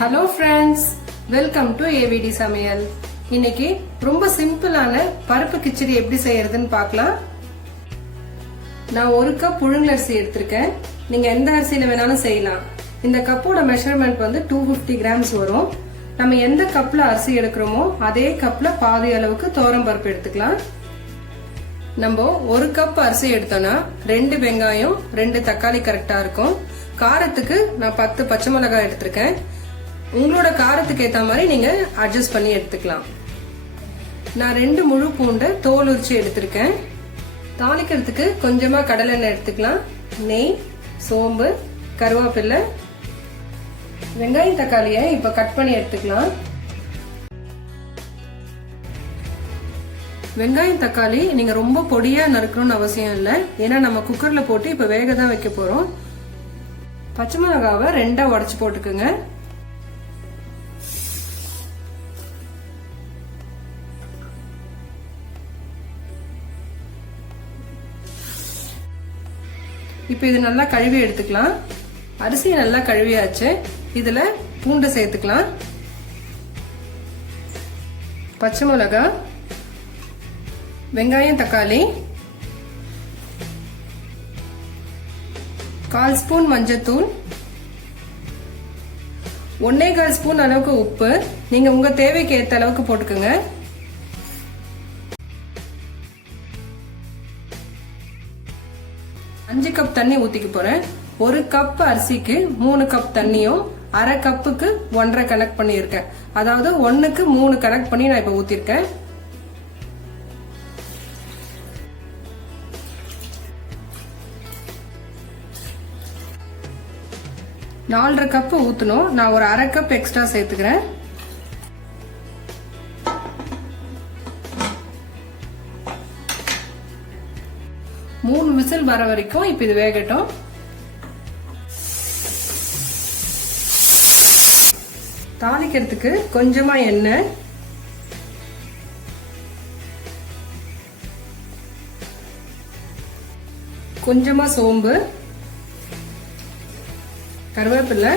Hello friends, welcome to AVD சமையல். இன்னைக்கு ரொம்ப சிம்பிளான பருப்பு கிச்சடி எப்படி செய்யறதுன்னு பார்க்கலாம். நான் 1 கப் புழுங்கலரிசி எடுத்திருக்கேன். நீங்க எந்த அரிசியில வேணாலும் செய்யலாம். இந்த கப்போட மெஷர்மெண்ட் வந்து 250 கிராம்ஸ் வரும். நம்ம எந்த கப்ல அரிசி எடுக்கிறோமோ அதே கப்ல பாதி அளவுக்கு துவரம் பருப்பு எடுத்துக்கலாம். நம்ம 1 கப் அரிசி எடுத்தோம்னா 2 வெங்காயம் 2 தக்காளி கரெக்டா இருக்கும். காரத்துக்கு நான் 10 பச்சை மிளகாய் எடுத்திருக்கேன். உங்களோட காரத்துக்கு ஏத்த மாதிரி நீங்க அட்ஜஸ்ட் பண்ணி எடுத்துக்கலாம். நான் 2 முழு பூண்டை தோல் உரிச்சு எடுத்திருக்கேன். தாளிக்கிறதுக்கு கொஞ்சமா கடலெண்ணெய் எடுத்துக்கலாம். நெய், சோம்பு, கருவேப்பிலை, வெங்காயம், தக்காளியை இப்ப கட் பண்ணி எடுத்துக்கலாம். வெங்காயம் தக்காளி நீங்க ரொம்ப பொடியா நறுக்கணும்னு அவசியம் இல்லை. ஏன்னா நம்ம குக்கர்ல போட்டு இப்ப வேக தான் வைக்க போறோம். பச்சை மிளகாவை 2ஆ உடைச்சு போட்டுக்குங்க. இப்ப இது நல்லா கழுவி எடுத்துக்கலாம். அரிசி நல்லா கழுவியாச்சு. இதுல பூண்டை சேர்த்துக்கலாம். பச்சை மிளகாய், வெங்காயம், தக்காளி, 1/4 ஸ்பூன் மஞ்சத்தூள், 1/4 ஸ்பூன் அளவுக்கு உப்பு. நீங்க உங்க தேவைக்கு ஏற்ற அளவுக்கு போட்டுக்கோங்க. 5 கப் தண்ணி ஊத்திக்க போறேன். 1 கப் அரிசிக்கு 3 கப் தண்ணியும் 1/2 கப்புக்கு 1.5 கனெக்ட் பண்ணியிருக்கேன். அதாவது 1க்கு 3 கனெக்ட் பண்ணி நான் இப்ப ஊத்திருக்கேன். நாலரை கப் ஊத்தணும். நான் ஒரு 1/2 கப் எக்ஸ்ட்ரா சேர்த்துக்கிறேன். மூணு விசில் வர வரைக்கும் இப்ப இது வேகட்டும். தாளிக்கிறதுக்கு கொஞ்சமா எண்ணெய், கொஞ்சமா சோம்பு, கருவேப்பிலை,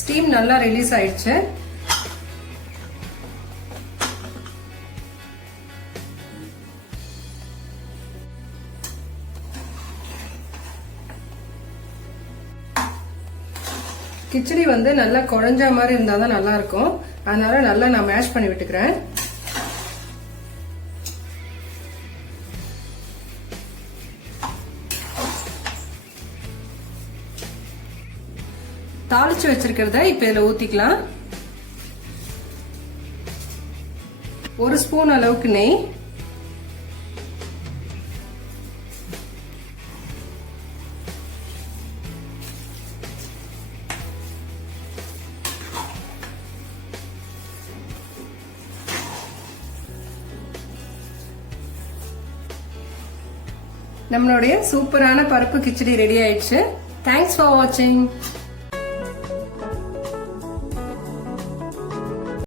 ஸ்டீம் நல்லா ரிலீஸ் ஆயிடுச்சு. கிச்சடி வந்து நல்லா குழஞ்ச மாதிரி இருந்தாதான் நல்லா இருக்கும். அதனால நல்லா நான் மேஷ் பண்ணி விட்டுக்கிறேன். தாளிச்சு வச்சிருக்கிறத இப்ப இதுல ஊத்திக்கலாம். 1 ஸ்பூன் அளவுக்கு நெய், நம்மளுடைய சூப்பரான பருப்பு கிச்சடி ரெடி ஆயிடுச்சு. தேங்க்ஸ் ஃபார் வாட்சிங்.